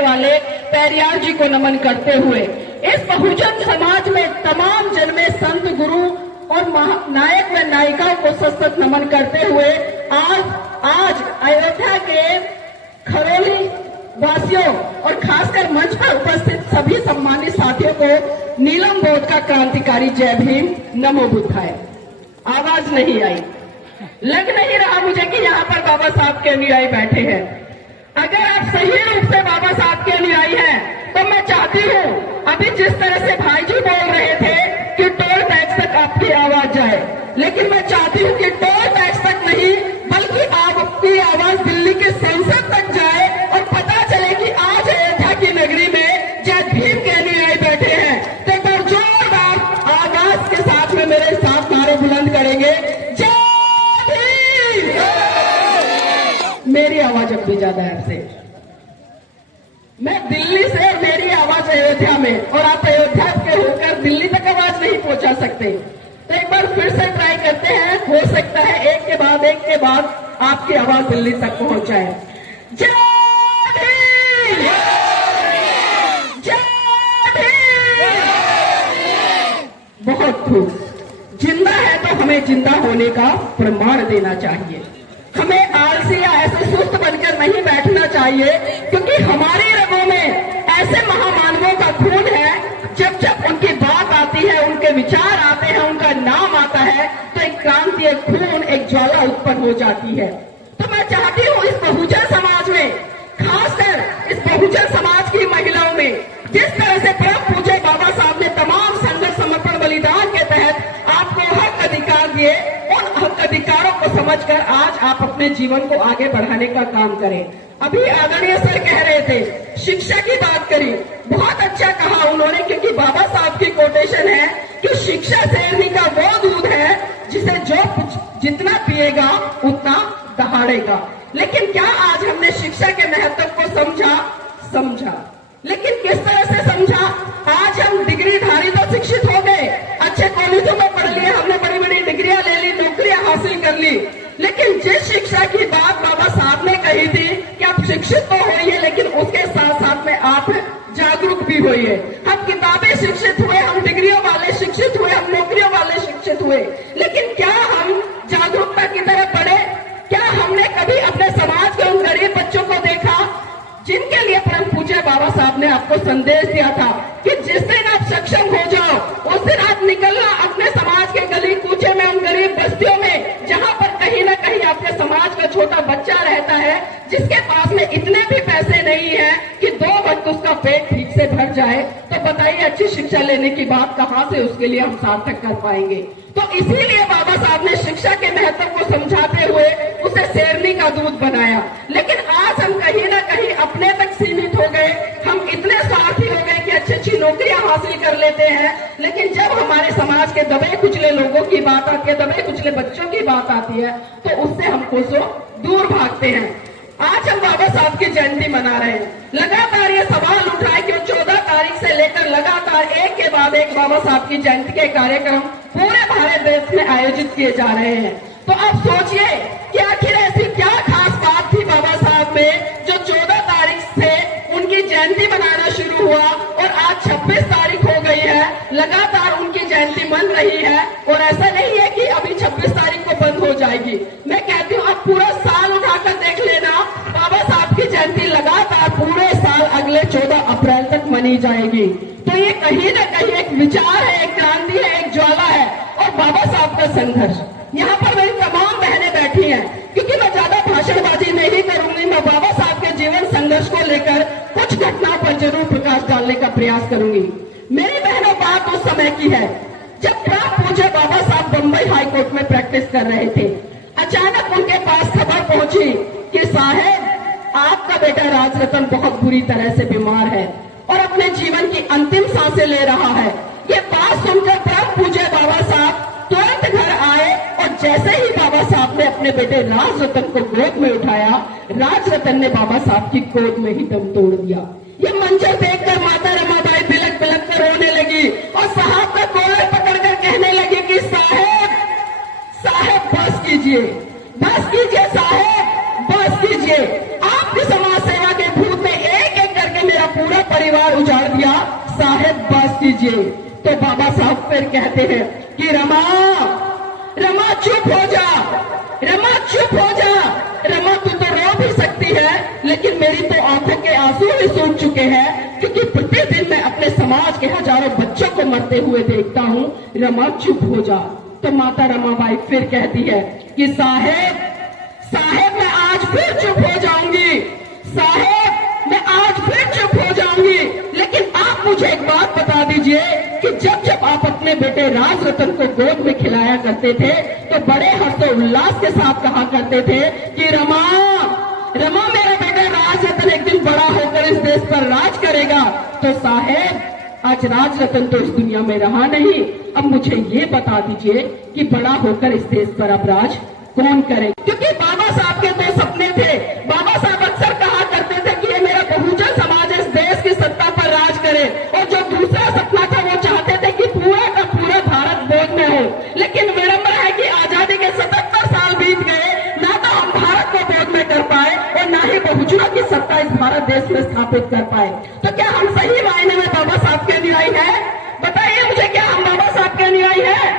करने वाले पेरियार जी को नमन करते हुए इस बहुजन समाज में तमाम जन्मे संत गुरु और नायक व नायिकाओं को सशक्त नमन करते हुए आज अयोध्या के खरोली वासियों और खासकर मंच पर उपस्थित सभी सम्मानित साथियों को नीलम बोध का क्रांतिकारी जय भीम नमो बुद्धाय। आवाज नहीं आई, लग नहीं रहा मुझे कि यहाँ पर बाबा साहब के अनुयायी बैठे हैं। अगर आप सही रूप से बाबा साहब के अनुयायी हैं तो मैं चाहती हूँ अभी जिस तरह से भाई जी बोल रहे थे कि टोल टैक्स तक आपकी आवाज जाए, लेकिन मैं चाहती हूँ कि टोल टैक्स तक नहीं बल्कि आपकी आवाज दिल्ली के संसद तक जाए और पता चले कि आज अयोध्या की नगरी में जय भीम के अनुयायी बैठे हैं। तो एक बार जोरदार आवाज के साथ में मेरे साथ नारे बुलंद करेंगे, जय भीम। मेरी आवाज अब भी ज्यादा है आपसे, मैं दिल्ली से और मेरी आवाज अयोध्या में, और आप अयोध्या के होकर दिल्ली तक आवाज नहीं पहुंचा सकते। तो एक बार फिर से ट्राई करते हैं, हो सकता है एक के बाद आपकी आवाज दिल्ली तक पहुंच जाए। जय भीम, जय भीम। बहुत खूब, जिंदा है तो हमें जिंदा होने का प्रमाण देना चाहिए। हमें आलसी या ऐसे सुस्त बनकर नहीं बैठना चाहिए, क्योंकि हमारी रगों में ऐसे महामानवों का खून है। जब जब उनकी बात आती है, उनके विचार आते हैं, उनका नाम आता है, तो एक क्रांति, एक खून, एक ज्वाला उत्पन्न हो जाती है। तो मैं चाहती हूँ इस बहुजन समाज में, खासकर इस बहुजन समाज की महिलाओं में, जिस तरह से परम पूज्य बाबा साहब ने तमाम संघर्ष समर्पण बलिदान के तहत आपको हक अधिकार दिए, उन हक अधिकारों को समझकर आज आप अपने जीवन को आगे बढ़ाने का काम करें। अभी आदरणीय सर कह रहे थे, शिक्षा की बात करी, बहुत अच्छा कहा उन्होंने, क्योंकि बाबा साहब की कोटेशन है कि शिक्षा शेरनी का वो दूध है जिसे जो जितना पिएगा उतना दहाड़ेगा। लेकिन क्या आज हमने शिक्षा के महत्व को समझा, लेकिन किस तरह से समझा? आज हम डिग्रीधारी तो शिक्षित हो गए, अच्छे कॉलेजों में पढ़ लिए, हमने बड़ी बड़ी डिग्रियां ले ली, नौकरियां हासिल कर ली, लेकिन जिस शिक्षा की बात बाबा साहब ने कही थी कि आप शिक्षित तो होइए, लेकिन उसके साथ साथ में आप जागरूक भी होइए। हम किताबें शिक्षित हुए, हम डिग्रियों वाले शिक्षित हुए, हम नौकरियों वाले शिक्षित हुए, लेकिन क्या हम जागरूकता की तरफ बढ़े? क्या हमने कभी अपने समाज के उन गरीब बच्चों को देखा जिनके लिए परम पूज्य बाबा साहब ने आपको संदेश दिया था कि जिस दिन आप सक्षम हो जाओ उस दिन आप निकलना अपने समाज के गली कूचे में, उन गरीब बस्तियों में, जहां पर कहीं ना कहीं आपके समाज का छोटा बच्चा रहता है जिसके पास में इतने भी पैसे नहीं है कि 2 वक्त उसका पेट ठीक से भर जाए। तो बताइए अच्छी शिक्षा लेने की बात कहां से उसके लिए हम सार्थक कर पाएंगे? तो इसीलिए बाबा साहब ने शिक्षा के महत्व को समझाते हुए उसे शेरनी का दूध बनाया। लेकिन आज हम कहीं ना कहीं अपने तक सीमित हो गए, हम इतने स्वार्थी हो गए कि अच्छी अच्छी नौकरियां हासिल कर लेते हैं, लेकिन जब हमारे समाज के दबे कुचले लोगों की बात आती है, दबे कुचले बच्चों की बात आती है, तो उससे हम कोसों दूर भागते हैं। आज हम बाबा साहब की जयंती मना रहे हैं। लगातार ये सवाल उठ रहा है कि 14 तारीख से लेकर लगातार एक के बाद एक बाबा साहब की जयंती के कार्यक्रम पूरे भारत देश में आयोजित किए जा रहे हैं। तो आप सोचिए कि आखिर ऐसी क्या खास बात थी बाबा साहब में जो 14 तारीख से उनकी जयंती मनाना शुरू हुआ और आज 26 तारीख हो गई है, लगातार उनकी जयंती मन रही है। और ऐसा नहीं है कि अभी 26 तारीख को बंद हो जाएगी। मैं कहती हूँ अब पूरा साल उठाकर देख लेना, बाबा साहब की जयंती लगातार पूरे साल अगले 14 अप्रैल तक मनी जाएगी। तो ये कहीं ना कहीं एक विचार है, एक क्रांति है, एक ज्वाला है और बाबा साहब का संघर्ष। यहाँ पर मेरी तमाम बहनें बैठी हैं, क्योंकि मैं ज्यादा भाषणबाजी नहीं करूंगी, मैं बाबा साहब के जीवन संघर्ष को लेकर कुछ घटनाओं पर जरूर प्रकाश डालने का प्रयास करूंगी। मेरी बहनों, बात उस समय की है जब परम पूज्य बाबा साहब बंबई हाईकोर्ट में प्रैक्टिस कर रहे थे। अचानक उनके पास खबर पहुंची कि साहेब, आपका बेटा राजरतन बहुत बुरी तरह से बीमार है और अपने जीवन की अंतिम सांसें ले रहा है। ये बात सुनकर परम पूज्य बाबा साहब तुरंत घर आए और जैसे ही बाबा साहब ने अपने बेटे राजरतन को गोद में उठाया, राजरतन ने बाबा साहब की गोद में ही दम तोड़ दिया। ये मंजर देखकर माता रमाबाई बिलक बिलक कर रोने लगी और साहब का कॉलर पकड़कर कहने लगी कि साहेब, साहेब बस कीजिए, बस कीजिए साहेब, बस कीजिए। आपकी समाज सेवा के भूत में एक एक करके पूरा परिवार उजाड़ दिया, साहेब बस कीजिए। तो बाबा साहब फिर कहते हैं कि रमा रमा चुप हो जा, रमा चुप हो जा, रमा तू तो रो भी सकती है, लेकिन मेरी तो आंखों के आंसू भी सूख चुके हैं, क्योंकि प्रतिदिन मैं अपने समाज के हजारों बच्चों को मरते हुए देखता हूँ। रमा चुप हो जा। तो माता रमाबाई फिर कहती है कि साहेब साहेब मैं आज फिर चुप हो जाऊंगी, साहेब मैं आज फिर चुप हो जाऊंगी, लेकिन आप मुझे एक बात बता दीजिए कि जब जब आप अपने बेटे राज रतन को गोद में खिलाया करते थे तो बड़े हर्षोल्लास के साथ कहा करते थे कि रमा रमा मेरा बेटा राज रतन एक दिन बड़ा होकर इस देश पर राज करेगा। तो साहेब आज राज रतन तो इस दुनिया में रहा नहीं, अब मुझे ये बता दीजिए कि बड़ा होकर इस देश पर अब राज कौन करे। क्योंकि बाबा साहब के दो सपने थे। बाबा साहब अक्सर कहा करते थे कि ये मेरा बहुजन समाज इस देश की सत्ता पर राज करे, और जो दूसरा सपना था वो चाहते थे कि पूरा का पूरा भारत गोद में हो। लेकिन विडंबना है कि आजादी के 77 साल बीत गए, ना तो हम भारत को गोद में कर पाए और ना ही बहुजनों की सत्ता इस भारत देश में स्थापित कर पाए। तो क्या हम सही मायने में बाबा साहब के अनुयायी है? बताइए मुझे, क्या हम बाबा साहब के अनुयायी है?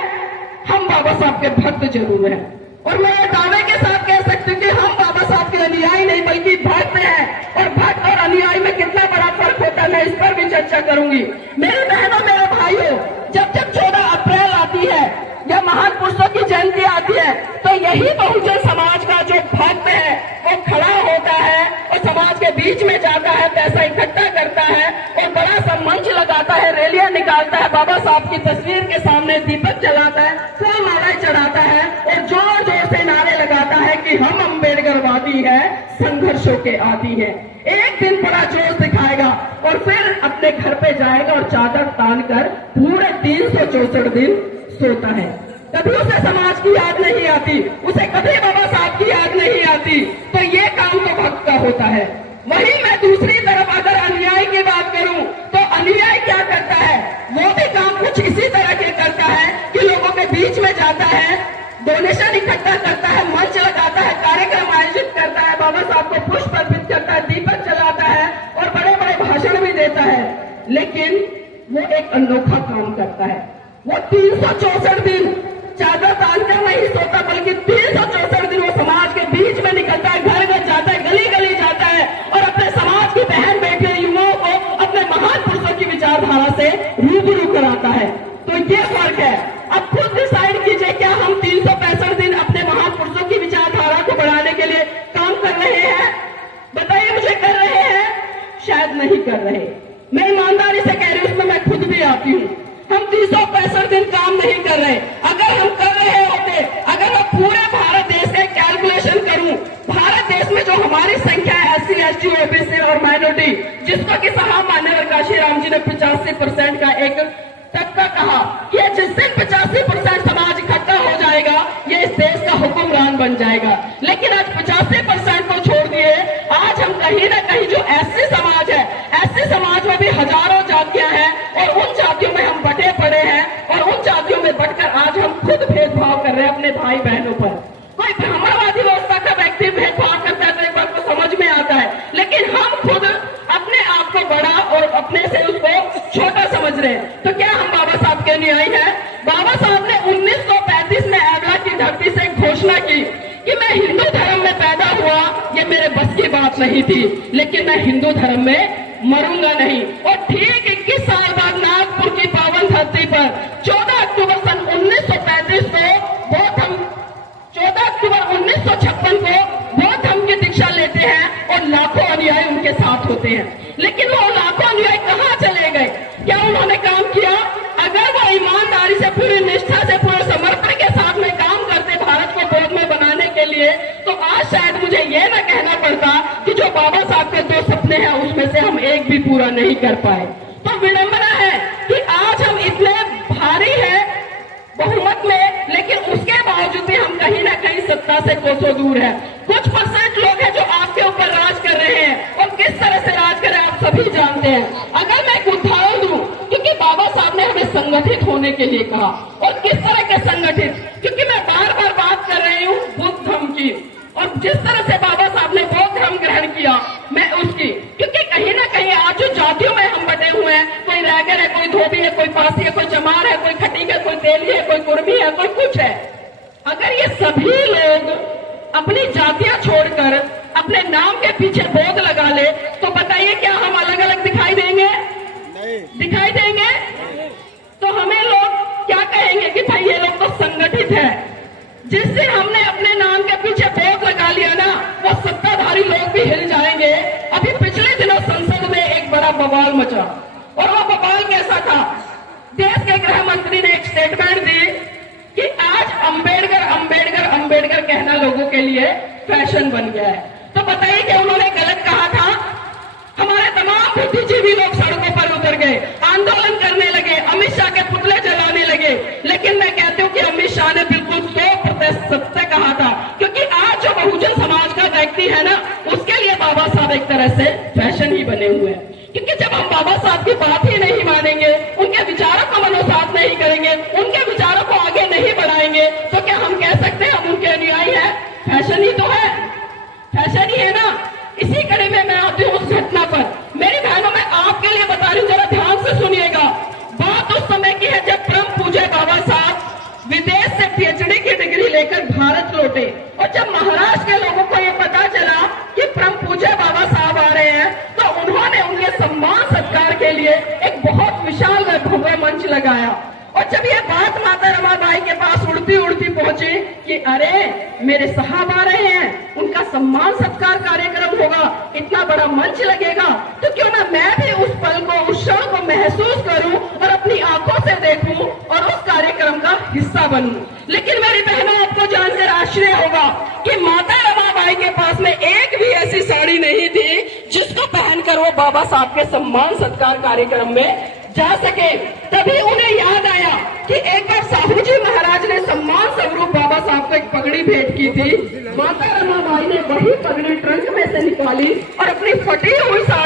हम बाबा साहब के भक्त जरूर हैं, और मैं ये दावे के साथ कह सकती हूँ कि हम बाबा साहब के अनुयायी नहीं बल्कि भक्त हैं। और भक्त और अनुयायी में कितना बड़ा फर्क होता है मैं इस पर भी चर्चा करूंगी। मेरी बहनों मेरे भाइयों, जब जब 14 अप्रैल आती है या महान पुरुषों की जयंती आती है तो यही बहुजन समाज का जो भक्त है वो खड़ा होता है और समाज के बीच में जाता है, पैसा इकट्ठा करता है और बड़ा सा मंच लगाता है, रैलियां निकालता है, बाबा साहब की तस्वीर के सामने दीपक जलाता है, फूल मालाएं चढ़ाता है और जोर जोर से नारे लगाता है कि हम अम्बेडकरवादी है, संघर्षों के आदी है। एक दिन बड़ा जोश दिखाएगा और फिर अपने घर पे जाएगा और चादर तान कर पूरे 364 दिन सोता है। कभी उसे समाज की याद नहीं आती, उसे कभी बाबा साहब की याद नहीं आती। तो ये काम तो भक्त का होता है। वहीं मैं दूसरी तरफ अगर अनुयायी की बात करूं तो अनुयायी क्या करता है? वो भी काम कुछ इसी तरह के करता है कि लोगों के बीच में जाता है, डोनेशन इकट्ठा करता है, मंच लगाता है, कार्यक्रम आयोजित करता है, बाबा साहब को पुष्प अर्पित करता है, दीपक जलाता है और बड़े बड़े भाषण भी देता है। लेकिन वो एक अनोखा काम करता है। वो 364 दिन चादर तानकर नहीं सोता, बल्कि 364 दिन वो समाज के बीच में निकलता है, घर घर जाता है, गली गली जाता है और अपने समाज की बहन बेटियों युवाओं को अपने महान पुरुषों की विचारधारा से रूबरू कराता है। तो ये फर्क है। अब खुद डिसाइड कीजिए, क्या हम 365 दिन अपने महान पुरुषों की विचारधारा को बढ़ाने के लिए काम कर रहे हैं? बताइए मुझे, कर रहे हैं? शायद नहीं कर रहे। मैं ईमानदारी से कह रही हूँ, उसमें मैं खुद भी आती हूँ। हम 365 दिन काम नहीं कर रहे। अगर हम कर रहे होते, अगर मैं पूरे भारत देश का कैलकुलेशन करूं, भारत देश में जो हमारी संख्या है SC, ST, OBC और माइनॉरिटी, जिसको कि साहब मान्यवर काशी राम जी ने 85% का एक तबका कहा, ये जिस दिन 85% समाज इकट्ठा हो जाएगा ये इस देश का हुक्मरान बन जाएगा। लेकिन आज 85% को छोड़ दिए, आज हम कहीं ना कहीं जो SC समाज है, SC समाज में भी हजारों जातियां हैं और उन जातियों में हम बटे पड़े हैं और उन जातियों में बटकर आज हम खुद भेदभाव कर रहे हैं अपने भाई बहनों पर। कोई ब्राह्मणवादी व्यवस्था का व्यक्ति भेदभाव करता है तो एक बात को समझ में आता है, लेकिन हम खुद अपने आप को बड़ा और अपने से उसको छोटा समझ रहे हैं। तो क्या हम बाबा साहब के अनुयायी हैं? बाबा साहब ने 1935 में एवला की धरती से घोषणा की कि मैं हिंदू धर्म में पैदा हुआ, ये मेरे बस की बात नहीं थी, लेकिन मैं हिंदू धर्म में मरूंगा नहीं। और ठीक 21 साल बाद नागपुर की पावन धरती पर 14 अक्टूबर सन 1935 को बौद्ध धर्म 14 अक्टूबर 1956 को बौद्ध धर्म की दीक्षा लेते हैं और लाखों अनुयायी उनके साथ होते हैं। लेकिन वो लाखों अनुयायी कहाँ चले गए? क्या उन्होंने काम किया? अगर वो ईमानदारी से, पूरी निष्ठा से, पूरे समर्पण के साथ में काम करते भारत को गोद में बनाने के लिए, तो आज शायद मुझे ये न कहना पड़ता कि जो बाबा साहब के 2 सपने हैं उसमें से हम एक भी पूरा नहीं कर पाए। तो विडंबना है कि आज हम इतने भारी हैं बहुमत में, लेकिन उसके बावजूद भी हम कहीं ना कहीं सत्ता से कोसों दूर है। कुछ % लोग हैं जो आपके ऊपर राज कर रहे हैं और किस तरह से राज कर रहे हैं आप सभी जानते हैं। अगर मैं एक उदाहरण दूं, क्योंकि बाबा साहब ने हमें संगठित होने के लिए कहा, और किस तरह के संगठित, क्योंकि मैं बार बार बात कर रही हूँ बुद्ध धर्म की, जिस तरह से बाबा साहब ने बौद्ध धर्म ग्रहण किया मैं उसकी, क्योंकि कहीं ना कहीं आज जो धोबी है, कोई पासी है, कोई चमार है, कोई खटीक है, कोई तेली है, कोई कुर्मी है, कोई कुछ है। अगर ये सभी लोग अपनी जातियां छोड़कर अपने नाम के पीछे बोध लगा ले तो बताइए क्या हम अलग अलग दिखाई देंगे? दिखाई देंगे? तो हमें लोग क्या कहेंगे कि भाई ये लोग तो संगठित है। जिससे हमने अपने नाम के पीछे बोध लगा लिया ना, वो सत्ताधारी लोग भी हिल जाएंगे। अभी पिछले दिनों संसद में एक बड़ा बवाल मचा, और वो बवाल कैसा था? देश के गृह मंत्री ने एक स्टेटमेंट दी कि आज अंबेडकर अंबेडकर अंबेडकर कहना लोगों के लिए फैशन बन गया है। तो बताइए कि उन्होंने गलत कहा था? हमारे तमाम बुद्धिजीवी लोग सड़कों पर उतर गए, आंदोलन करने लगे, अमित शाह के पुतले जलाने लगे। लेकिन मैं कहती हूँ कि अमित शाह ने बिल्कुल 100% सत्य कहा था, क्योंकि आज जो बहुजन समाज का व्यक्ति है ना, उसके लिए बाबा साहब एक तरह से फैशन ही बने हुए हैं। क्योंकि जब हम बाबा साहब की बात ही नहीं मानेंगे, उनके विचारों को मनोसात नहीं करेंगे, उनके विचारों को आगे नहीं बढ़ाएंगे, तो क्या हम कह सकते हैं हम उनके अनुयायी हैं? फैशन ही तो है, फैशन ही है ना। इसी कड़ी में मैं आती हूँ उस घटना पर। मेरी बहनों, मैं आपके लिए बता रही हूँ, जरा ध्यान से सुनिएगा। बात उस समय की है जब परम पूज्य बाबा साहब विदेश से पीएचडी की डिग्री लेकर भारत लौटे, और जब महाराष्ट्र के लोगों को यह पता चला कि परम पूज्य बाबा साहब आ रहे हैं, तो उन्होंने उनके सम्मान सत्कार के लिए एक बहुत विशाल व भव्य मंच लगाया। और जब ये बात माता रमाबाई के पास उड़ती उड़ती पहुंची कि अरे मेरे साहब आ रहे हैं, उनका सम्मान सत्कार कार्यक्रम होगा, इतना बड़ा मंच लगेगा, तो क्यों ना मैं भी उस पल को, उस क्षण को महसूस करूं और अपनी आंखों से देखूं और उस कार्यक्रम का हिस्सा बनूं। लेकिन मेरी बहनों, आपको जानकर आश्चर्य होगा कि माता रमाबाई के पास में एक भी ऐसी साड़ी नहीं थी जिसको पहनकर वो बाबा साहब के सम्मान सत्कार कार्यक्रम में जा सके। तभी उन्हें याद आया कि एक बार साहू जी महाराज ने सम्मान स्वरूप बाबा साहब को एक पगड़ी भेंट की थी। माता रमाबाई ने वही पगड़ी ट्रंक में से निकाली और अपनी फटी हुई साड़ी